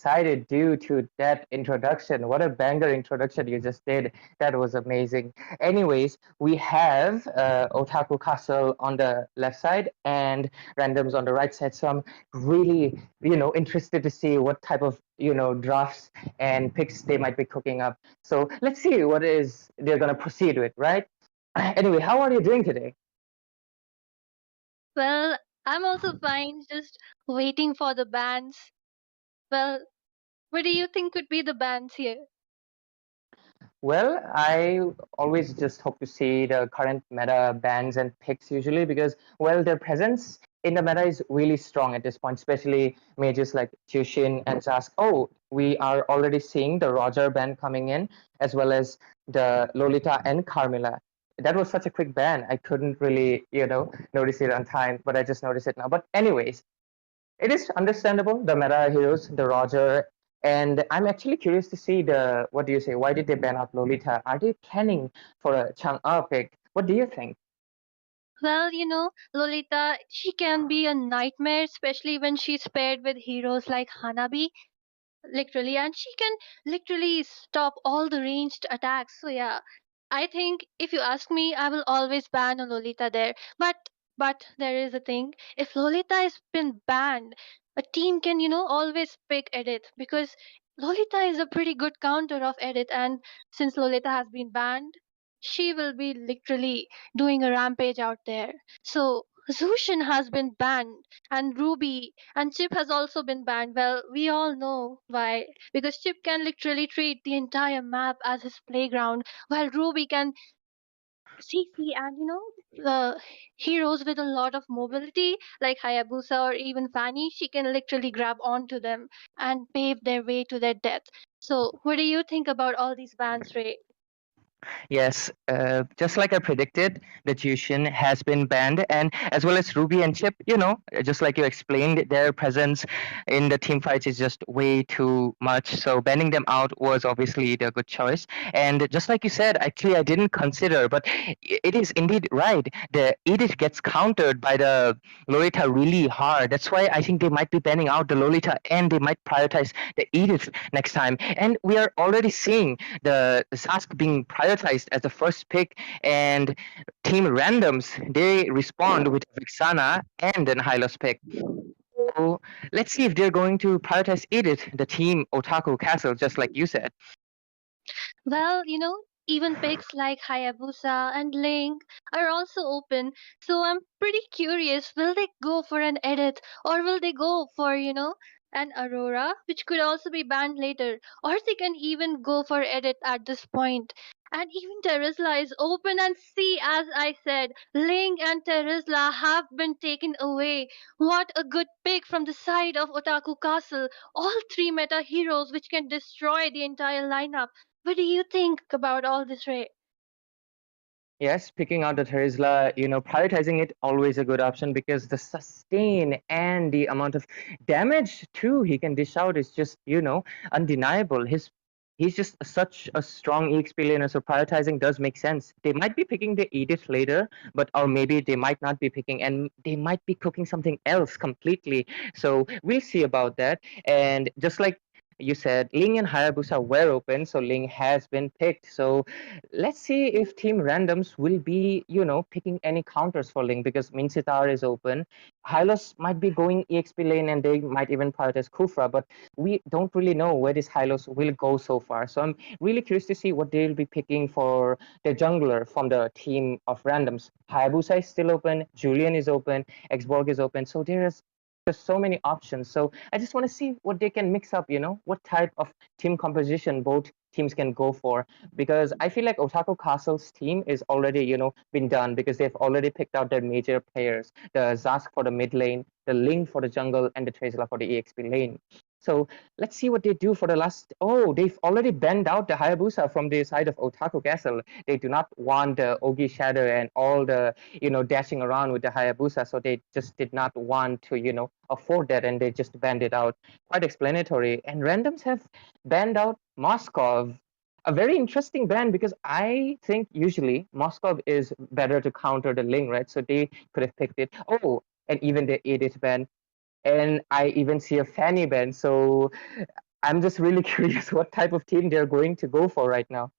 excited due to that introduction. What a banger introduction you just did. That was amazing. Anyways, we have Otaku Castle on the left side and Randoms on the right side. So I'm really, interested to see what type of, drafts and picks they might be cooking up. So let's see what is they're going to proceed with, right? Anyway, how are you doing today? Well, I'm also fine, just waiting for the bands. Well, what do you think could be the bands here? Well, I always just hope to see the current meta bans and picks usually because, well, their presence in the meta is really strong at this point, especially mages like Tushin and Zask. Oh, we are already seeing the Roger ban coming in, as well as the Lolita and Carmilla. That was such a quick ban. I couldn't really, notice it on time, but I just noticed it now. But anyways, it is understandable, the meta heroes, the Roger, and I'm actually curious to see the what do you say? Why did they ban out Lolita? Are they planning for a Chang'e pick? What do you think? Well, Lolita, she can be a nightmare, especially when she's paired with heroes like Hanabi, literally, and she can literally stop all the ranged attacks. So yeah, I think if you ask me, I will always ban a Lolita there. But there is a thing. If Lolita has been banned, a team can always pick Edith because Lolita is a pretty good counter of Edith, and since Lolita has been banned, she will be literally doing a rampage out there. So Zushin has been banned, and Ruby and Chip has also been banned. Well, we all know why. Because Chip can literally treat the entire map as his playground, while Ruby can CC and the heroes with a lot of mobility like Hayabusa or even Fanny, she can literally grab onto them and pave their way to their death. So, what do you think about all these bans, Ray? Yes, just like I predicted, the Jushin has been banned, and as well as Ruby and Chip, just like you explained, their presence in the team fights is just way too much. So banning them out was obviously the good choice. And just like you said, actually, I didn't consider, but it is indeed right. The Edith gets countered by the Lolita really hard. That's why I think they might be banning out the Lolita and they might prioritize the Edith next time. And we are already seeing the Sask being prioritized as the first pick, and Team Randoms they respond with Vixana and then Hylos pick. So let's see if they're going to prioritize Edith, the Team Otaku Castle, just like you said. Well, even picks like Hayabusa and Link are also open. So I'm pretty curious, will they go for an edit or will they go for, an Aurora, which could also be banned later, or they can even go for edit at this point. And even Terizla is open and see, as I said, Link and Terizla have been taken away. What a good pick from the side of Otaku Castle. All three meta heroes which can destroy the entire lineup. What do you think about all this, Ray? Yes, picking out the Tesla, prioritizing it always a good option because the sustain and the amount of damage too he can dish out is just, undeniable. He's just such a strong EXP laner, so prioritizing does make sense. They might be picking the Edith later, but or maybe they might not be picking, and they might be cooking something else completely. So we'll see about that. And just like you said, Ling and Hayabusa were open, so Ling has been picked. So let's see if Team Randoms will be, picking any counters for Ling because Minsitar is open. Hylos might be going EXP lane and they might even prioritize Kufra, but we don't really know where this Hylos will go so far. So I'm really curious to see what they'll be picking for the jungler from the team of Randoms. Hayabusa is still open, Julian is open, Xborg is open. So there's just so many options. So I just want to see what they can mix up, what type of team composition both teams can go for because I feel like Otaku Castle's team is already, been done because they've already picked out their major players: the Zask for the mid lane, the Ling for the jungle, and the Trezla for the EXP lane. So let's see what they do for the last. Oh, they've already banned out the Hayabusa from the side of Otaku Castle. They do not want the Ogi Shadow and all the, dashing around with the Hayabusa. So they just did not want to, afford that and they just banned it out. Quite explanatory. And randoms have banned out Moskov, a very interesting ban because I think usually Moskov is better to counter the Ling, right? So they could have picked it. Oh, and even the Edith ban. And I even see a Fanny ban. So I'm just really curious what type of team they're going to go for right now.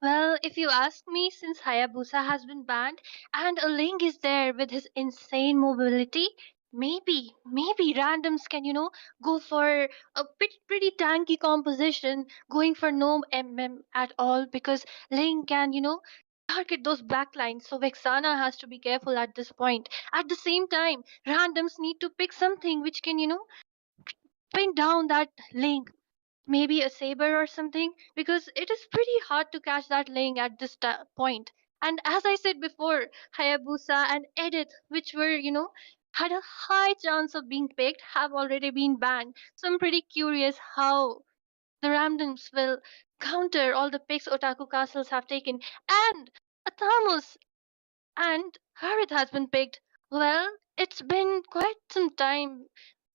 Well, if you ask me, since Hayabusa has been banned and a Link is there with his insane mobility, maybe randoms can, go for a pretty tanky composition, going for no MM at all because Link can, target those backlines. So Vexana has to be careful at this point. At the same time, randoms need to pick something which can, pin down that Link, maybe a saber or something, because it is pretty hard to catch that laying at this point. And as I said before, Hayabusa and Edith, which were, had a high chance of being picked, have already been banned. So I'm pretty curious how the randoms will counter all the picks Otaku Castles have taken. And Athamus and Harith has been picked. Well, it's been quite some time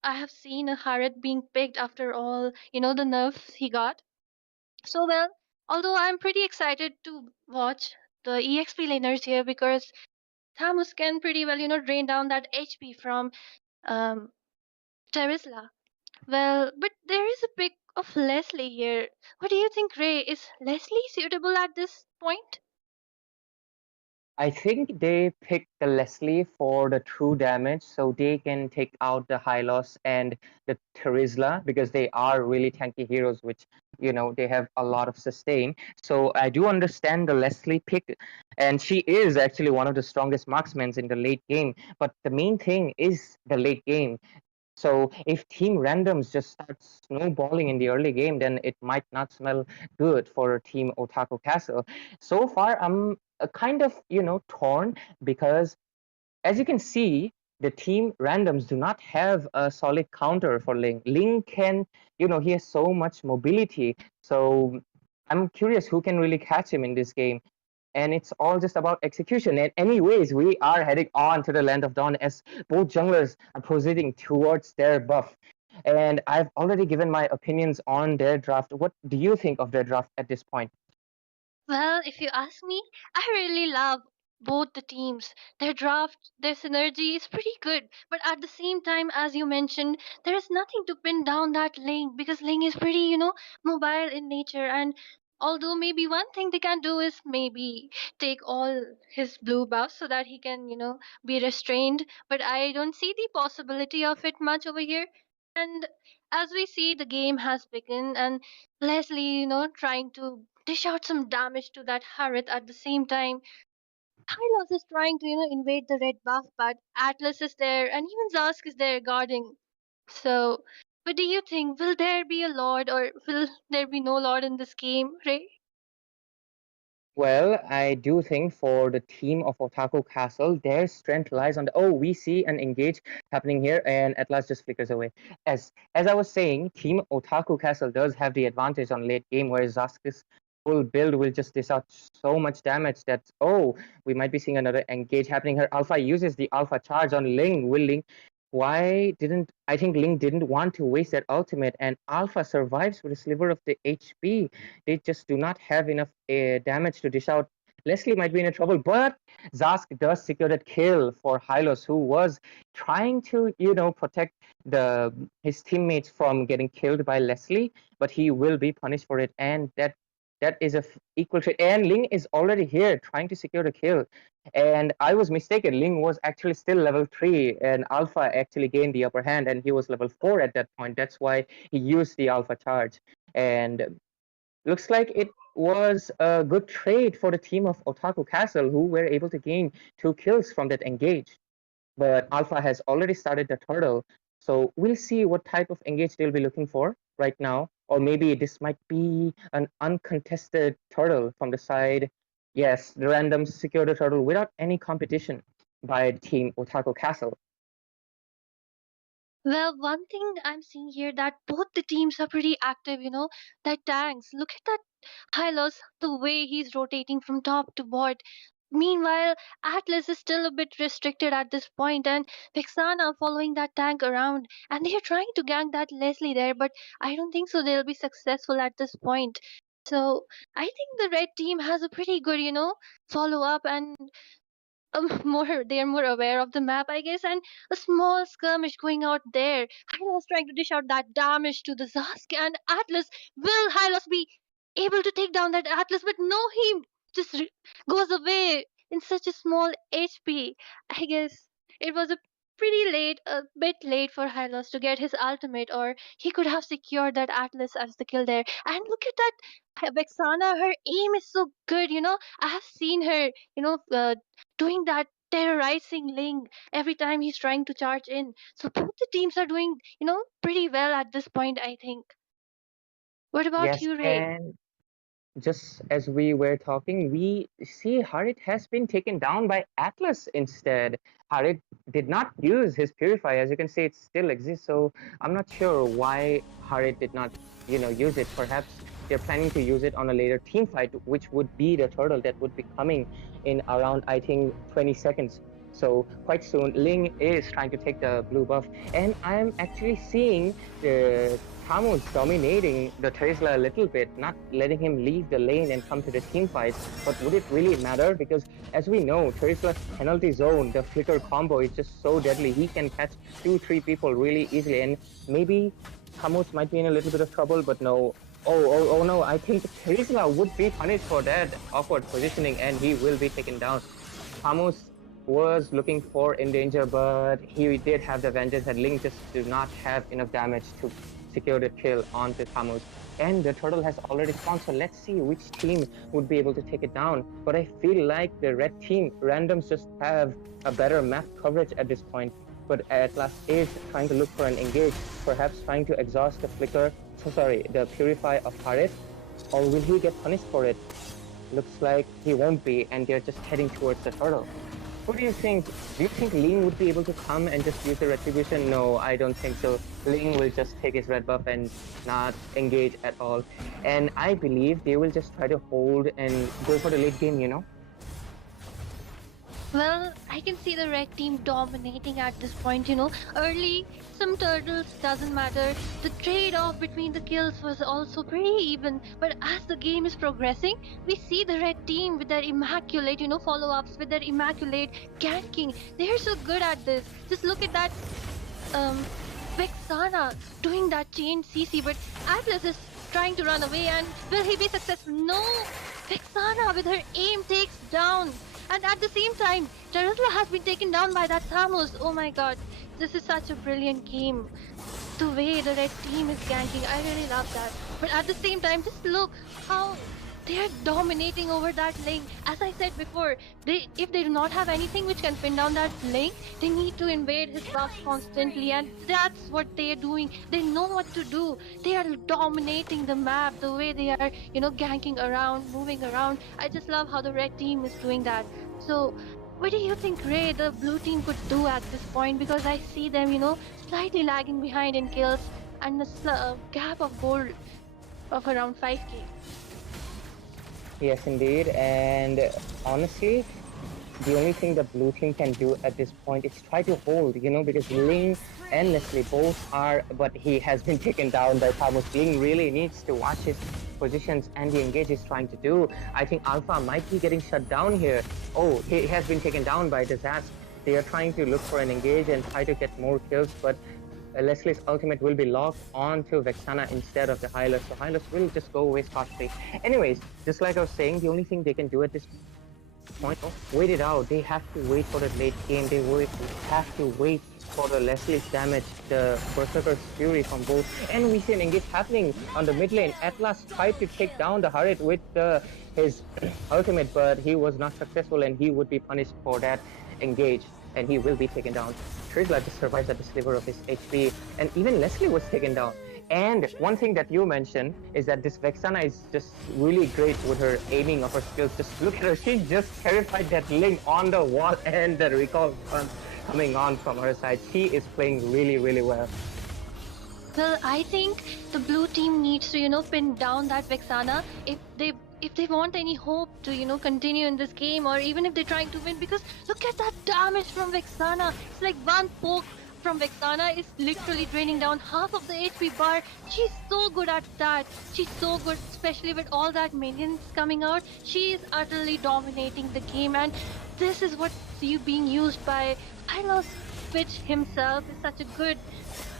I have seen a Harith being picked after all, the nerfs he got. So, well, although I'm pretty excited to watch the EXP laners here because Thamus can pretty well, drain down that HP from um, Terisla. Well, but there is a pick of Leslie here. What do you think, Ray? Is Leslie suitable at this point? I think they picked the Leslie for the true damage, so they can take out the Hylos and the Terizla because they are really tanky heroes, which they have a lot of sustain. So I do understand the Leslie pick, and she is actually one of the strongest marksmen in the late game. But the main thing is the late game. So if team randoms just start snowballing in the early game, then it might not smell good for team Otaku Castle. So far, I'm kind of torn because as you can see, the team randoms do not have a solid counter for Ling. Ling can, he has so much mobility. So I'm curious who can really catch him in this game, and it's all just about execution. And anyways, we are heading on to the Land of Dawn as both junglers are proceeding towards their buff. And I've already given my opinions on their draft. What do you think of their draft at this point? Well, if you ask me, I really love both the teams. Their draft, their synergy is pretty good. But at the same time, as you mentioned, there is nothing to pin down that Ling because Ling is pretty, mobile in nature. And although maybe one thing they can do is maybe take all his blue buffs so that he can, be restrained. But I don't see the possibility of it much over here. And as we see, the game has begun, and Leslie, trying to dish out some damage to that Harith at the same time. Hylos is trying to, invade the red buff, but Atlas is there and even Zask is there guarding. So, what do you think? Will there be a Lord or will there be no Lord in this game, Ray? Well, I do think for the team of Otaku Castle, their strength lies on the. Oh, we see an engage happening here, and Atlas just flickers away. As I was saying, Team Otaku Castle does have the advantage on late game, where Zask's full build will just dish out so much damage that we might be seeing another engage happening here. Alpha uses the Alpha charge on Ling. Will Ling? Why didn't I think Ling didn't want to waste that ultimate, and Alpha survives with a sliver of the HP. They just do not have enough damage to dish out. Leslie might be in trouble, but Zask does secure that kill for Hylos, who was trying to, protect his teammates from getting killed by Leslie, but he will be punished for it, and that is a equal trade. And Ling is already here trying to secure the kill. And I was mistaken. Ling was actually still level 3, and Alpha actually gained the upper hand, and he was level 4 at that point. That's why he used the Alpha charge. And looks like it was a good trade for the team of Otaku Castle, who were able to gain 2 kills from that engage. But Alpha has already started the turtle, so we'll see what type of engage they'll be looking for right now. Or maybe this might be an uncontested turtle from the side. Yes, the random secure the turtle without any competition by Team Otaku Castle. Well, one thing I'm seeing here that both the teams are pretty active, that tanks. Look at that Hylos, the way he's rotating from top to bot. Meanwhile, Atlas is still a bit restricted at this point, and Vexana following that tank around, and they're trying to gank that Leslie there, but I don't think so they'll be successful at this point. So I think the red team has a pretty good, follow up and they are more aware of the map, I guess, and a small skirmish going out there. Hylos trying to dish out that damage to the Zask and Atlas. Will Hylos be able to take down that Atlas? But no, he just goes away in such a small HP. I guess it was a bit late for Hylos to get his ultimate, or he could have secured that Atlas as the kill there. And look at that Vexana, her aim is so good, I have seen her, doing that terrorizing Ling every time he's trying to charge in. So both the teams are doing, pretty well at this point, I think. What about Yes, you, Ray? and just as we were talking, we see Harit has been taken down by Atlas instead. Harit did not use his Purify. As you can see, it still exists. So I'm not sure why Harit did not, use it. Perhaps they're planning to use it on a later team fight, which would be the turtle that would be coming in around, I think, 20 seconds. So quite soon, Ling is trying to take the blue buff, and I'm actually seeing the Camus dominating the Tesla a little bit, not letting him leave the lane and come to the team fight. But would it really matter? Because as we know, Tesla's penalty zone, the flicker combo is just so deadly. He can catch 2, 3 people really easily, and maybe Camus might be in a little bit of trouble, but no. Oh no, I think Tesla would be punished for that awkward positioning, and he will be taken down. Camus was looking for Endanger, but he did have the Vengeance, and Link just did not have enough damage to secure the kill onto Camus. And the turtle has already spawned, so let's see which team would be able to take it down. But I feel like the red team, Randoms, just have a better map coverage at this point. But Atlas is trying to look for an engage, perhaps trying to exhaust the flicker, the Purify of Harith, or will he get punished for it? Looks like he won't be, and they're just heading towards the turtle. What do you think? Do you think Ling would be able to come and just use the retribution? No, I don't think so. Ling will just take his red buff and not engage at all. And I believe they will just try to hold and go for the late game. Well, I can see the red team dominating at this point, Early, some turtles, doesn't matter. The trade-off between the kills was also pretty even. But as the game is progressing, we see the red team with their immaculate, follow-ups, with their immaculate ganking. They're so good at this. Just look at that, Vexana doing that chain CC, but Atlas is trying to run away, and will he be successful? No! Vexana with her aim takes down. And at the same time, Tarasla has been taken down by that Samus. Oh my god, this is such a brilliant game. The way the red team is ganking, I really love that. But at the same time, just look how they are dominating over that lane. As I said before, if they do not have anything which can pin down that lane, they need to invade his buffs constantly, and that's what they are doing. They know what to do. They are dominating the map, the way they are, ganking around, moving around. I just love how the red team is doing that. So what do you think, Ray, the blue team could do at this point? Because I see them, slightly lagging behind in kills and a gap of gold of around 5k. Yes, indeed. And honestly, the only thing the blue team can do at this point is try to hold, because Ling and Leslie both are, but he has been taken down by Camus. Ling really needs to watch his positions and the engage he's trying to do. I think Alpha might be getting shut down here. Oh, he has been taken down by Disaster. They are trying to look for an engage and try to get more kills, but Leslie's ultimate will be locked onto Vexana instead of the Hylos, so Hylos will just go away scot-free. Anyways, just like I was saying, the only thing they can do at this point, wait it out. They have to wait for the late game. They have to wait for the Leslie's damage, the Berserker's Fury from both. And we see an engage happening on the mid lane. Atlas tried to take down the Harit with his ultimate, but he was not successful, and he would be punished for that engage, and he will be taken down. Trizla just survives at the sliver of his HP, and even Leslie was taken down. And one thing that you mentioned is that this Vexana is just really great with her aiming of her skills. Just look at her, she just terrified that Link on the wall, and the recall coming on from her side. She is playing really, really well. Well, I think the blue team needs to, pin down that Vexana if they want any hope to, continue in this game, or even if they're trying to win, because look at that damage from Vexana. It's like one poke from Vexana is literally draining down half of the HP bar. She's so good at that. She's so good, especially with all that minions coming out. She is utterly dominating the game, and this is what you being used by Hylos, which himself is such a good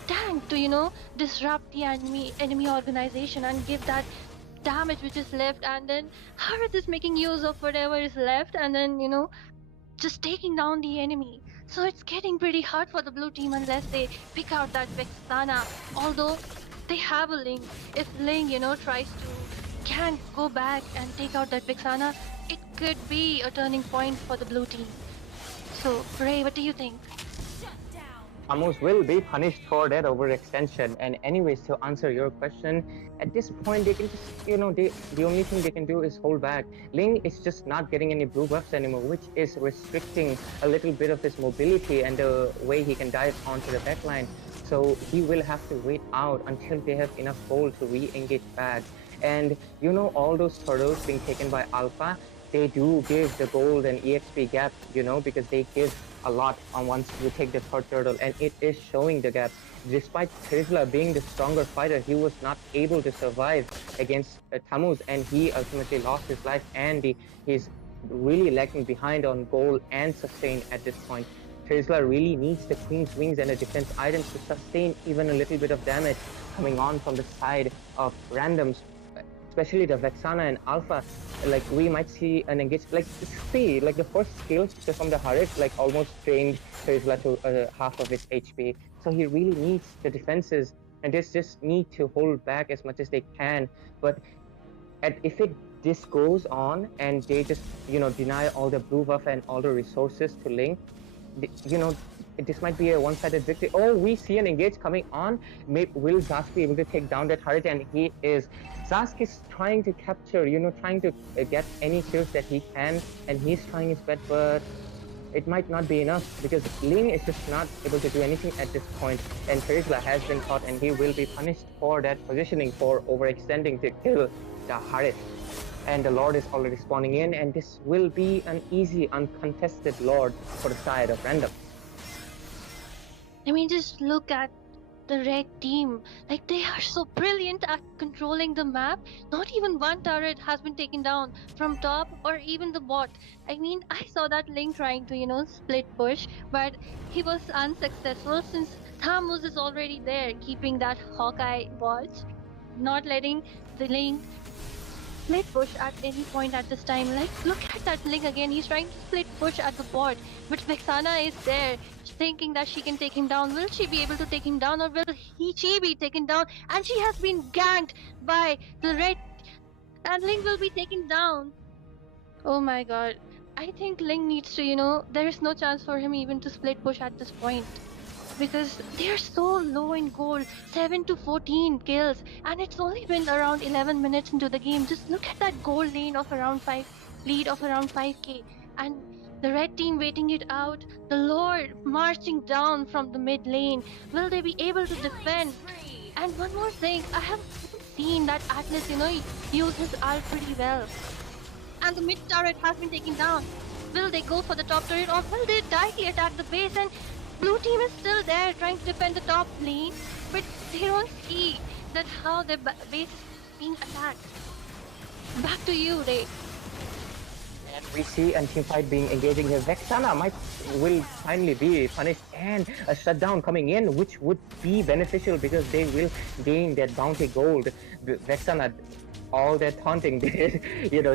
tank to disrupt the enemy organization and give that damage which is left, and then Harith is making use of whatever is left, and then just taking down the enemy. So it's getting pretty hard for the blue team unless they pick out that Vexana. Although they have a Ling. If Ling, tries to can go back and take out that Vexana, it could be a turning point for the blue team. So, Ray, what do you think? Amos will be punished for that overextension. And anyways, to answer your question, at this point they can just, the only thing they can do is hold back. Ling is just not getting any blue buffs anymore, which is restricting a little bit of his mobility and the way he can dive onto the backline. So he will have to wait out until they have enough gold to re-engage back. And all those turtles being taken by Alpha, they do give the gold and EXP gap, because they give a lot on once you take the third turtle, and it is showing the gap. Despite Trizla being the stronger fighter, he was not able to survive against Tammuz, and he ultimately lost his life, and he's really lagging behind on gold and sustain at this point. Trizla really needs the Queen's Wings and the defense items to sustain even a little bit of damage coming on from the side of randoms, especially the Vexana and Alpha. Like, we might see an engage, like the first skills from the Harith almost drained Trizla to half of his HP. So he really needs the defenses, and they just need to hold back as much as they can. But if this goes on and they just deny all the blue buff and all the resources to Ling, this might be a one-sided victory. Oh, we see an engage coming on. Will Zask be able to take down that Harith? And he is. Zask is trying to capture, trying to get any kills that he can, and he's trying his best, but it might not be enough because Ling is just not able to do anything at this point, and Trizla has been caught, and he will be punished for that positioning, for overextending to kill the Harith. And the Lord is already spawning in, and this will be an easy, uncontested Lord for the side of random. I mean, just look at the red team. Like, they are so brilliant at controlling the map. Not even one turret has been taken down from top or even the bot. I mean, I saw that Link trying to split push, but he was unsuccessful since Thamus is already there, keeping that Hawkeye watch, not letting the Link split push at any point at this time. Like, look at that Link again. He's trying to split push at the bot, but Vexana is there, thinking that she can take him down. Will she be able to take him down, or will she be taken down? And she has been ganked by the red, and Link will be taken down. Oh my god. I think Link needs to, there is no chance for him even to split push at this point, because they're so low in gold, 7 to 14 kills, and it's only been around 11 minutes into the game. Just look at that gold lane of around 5, lead of around 5k, and the red team waiting it out, the Lord marching down from the mid lane. Will they be able to defend? And one more thing, I have seen that Atlas, use his ult pretty well, and the mid turret has been taken down. Will they go for the top turret, or will they directly attack the base? And blue team is still there trying to defend the top lane, but they don't see that how their base is being attacked. Back to you, Ray. And we see a team fight being engaging here. Vexana will finally be punished, and a shutdown coming in, which would be beneficial because they will gain that bounty gold. Vexana, all that taunting did,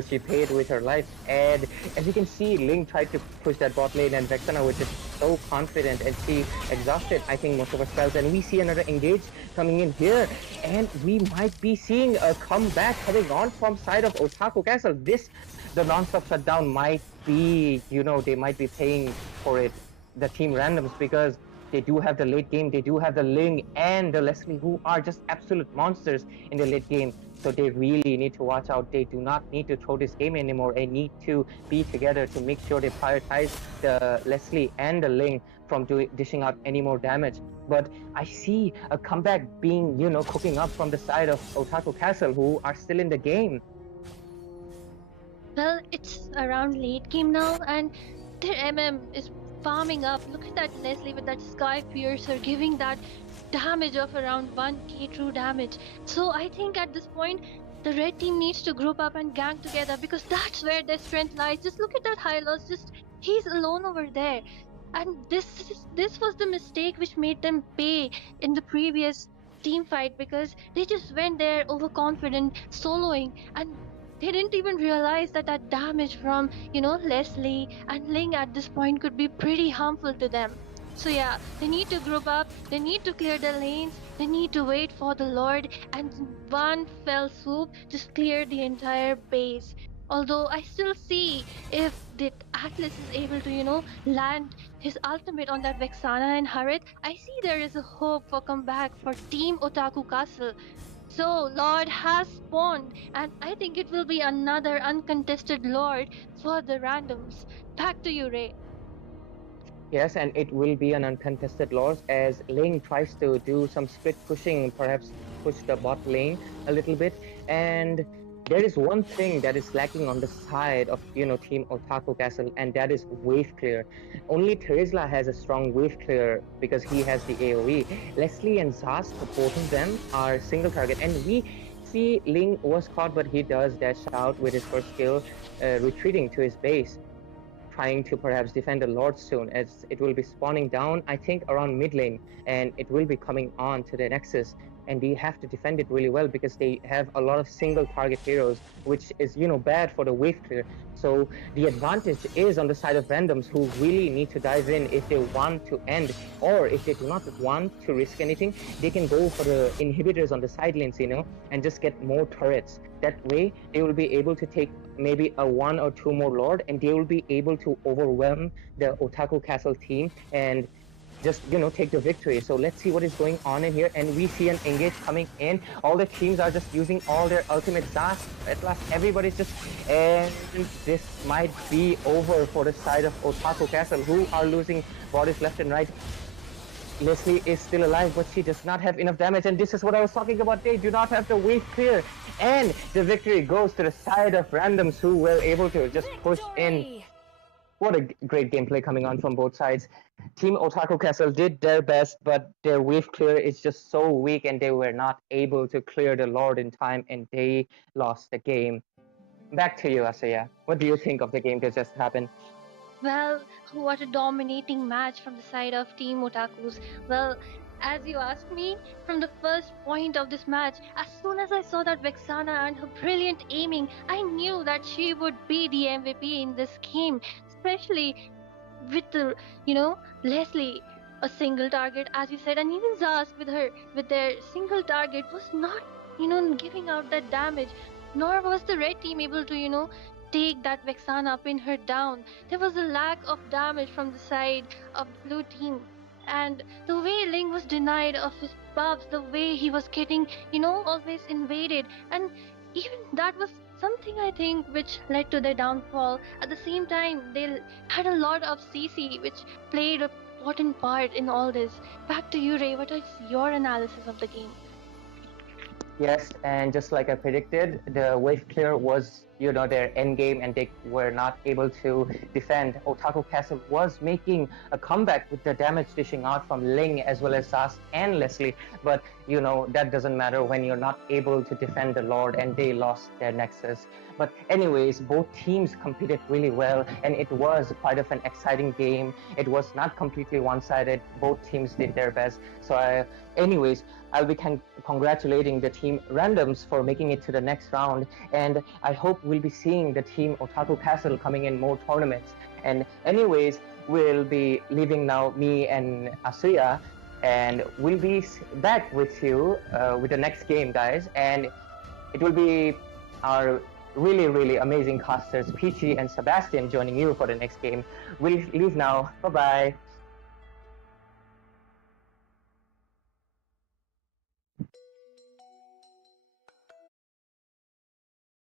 she paid with her life. And as you can see, Ling tried to push that bot lane, and Vexana was just so confident, and she exhausted, I think, most of her spells. And we see another engage coming in here, and we might be seeing a comeback coming on from side of Otaku Castle. The non-stop shutdown might be, they might be paying for it, the team randoms, because they do have the late game, they do have the Ling and the Leslie, who are just absolute monsters in the late game. So they really need to watch out. They do not need to throw this game anymore. They need to be together to make sure they prioritize the Leslie and the Ling from dishing out any more damage. But I see a comeback being, cooking up from the side of Otaku Castle, who are still in the game. Well, it's around late game now, and their MM is farming up. Look at that Leslie with that Sky Piercer giving that damage of around 1k true damage. So I think at this point, the red team needs to group up and gang together because that's where their strength lies. Just look at that Hylos, just he's alone over there. And this was the mistake which made them pay in the previous team fight because they just went there overconfident, soloing, and they didn't even realize that that damage from Leslie and Ling at this point could be pretty harmful to them. So yeah, they need to group up, they need to clear the lanes, they need to wait for the Lord, and in one fell swoop just clear the entire base. Although I still see if the Atlas is able to, land his ultimate on that Vexana and Harit, I see there is a hope for comeback for Team Otaku Castle. So Lord has spawned, and I think it will be another uncontested Lord for the randoms. Back to you, Ray. Yes, and it will be an uncontested loss as Ling tries to do some split pushing, perhaps push the bot lane a little bit. And there is one thing that is lacking on the side of Team Otaku Castle, and that is wave clear. Only Terizla has a strong wave clear because he has the AoE. Leslie and Zast, both of them are single target, and we see Ling was caught, but he does dash out with his first skill, retreating to his base, trying to perhaps defend the Lord soon, as it will be spawning down, I think, around mid lane, and it will be coming on to the Nexus. And they have to defend it really well because they have a lot of single target heroes, which is, bad for the wave clear. So the advantage is on the side of randoms who really need to dive in if they want to end, or if they do not want to risk anything, they can go for the inhibitors on the side lanes, and just get more turrets. That way, they will be able to take maybe a one or two more Lord, and they will be able to overwhelm the Otaku Castle team and just take the victory. So let's see what is going on in here, and we see an engage coming in. All the teams are just using all their ultimate Zast. At last everybody's just, and this might be over for the side of Otaku Castle, who are losing bodies left and right. Leslie is still alive, but she does not have enough damage, and this is what I was talking about. They do not have the wave clear, and the victory goes to the side of randoms who were able to just push in. What a great gameplay coming on from both sides. Team Otaku Castle did their best, but their wave clear is just so weak, and they were not able to clear the Lord in time, and they lost the game. Back to you, Asaya. What do you think of the game that just happened? Well, what a dominating match from the side of Team Otakus. Well, as you asked me, from the first point of this match, as soon as I saw that Vexana and her brilliant aiming, I knew that she would be the MVP in this game, especially with the, Leslie, a single target, as you said, and even Zas with their single target was not, giving out that damage, nor was the red team able to, take that Vexana, pin her down. There was a lack of damage from the side of the blue team. And the way Ling was denied of his buffs, the way he was getting, always invaded, and even that was something I think which led to their downfall. At the same time, they had a lot of CC, which played a important part in all this. Back to you, Ray. What is your analysis of the game? Yes, and just like I predicted, the wave clear was, their end game, and they were not able to defend. Otaku Castle was making a comeback with the damage dishing out from Ling as well as Sas and Leslie, but that doesn't matter when you're not able to defend the Lord, and they lost their Nexus. But anyways, both teams competed really well, and it was quite of an exciting game. It was not completely one-sided. Both teams did their best. So anyways, I'll be congratulating the team randoms for making it to the next round, and I hope we'll be seeing the team Otaku Castle coming in more tournaments. And anyways, we'll be leaving now, me and Asuya, and we'll be back with you with the next game, guys. And it will be our really, really amazing casters, Peachy and Sebastian, joining you for the next game. We'll leave now. Bye-bye.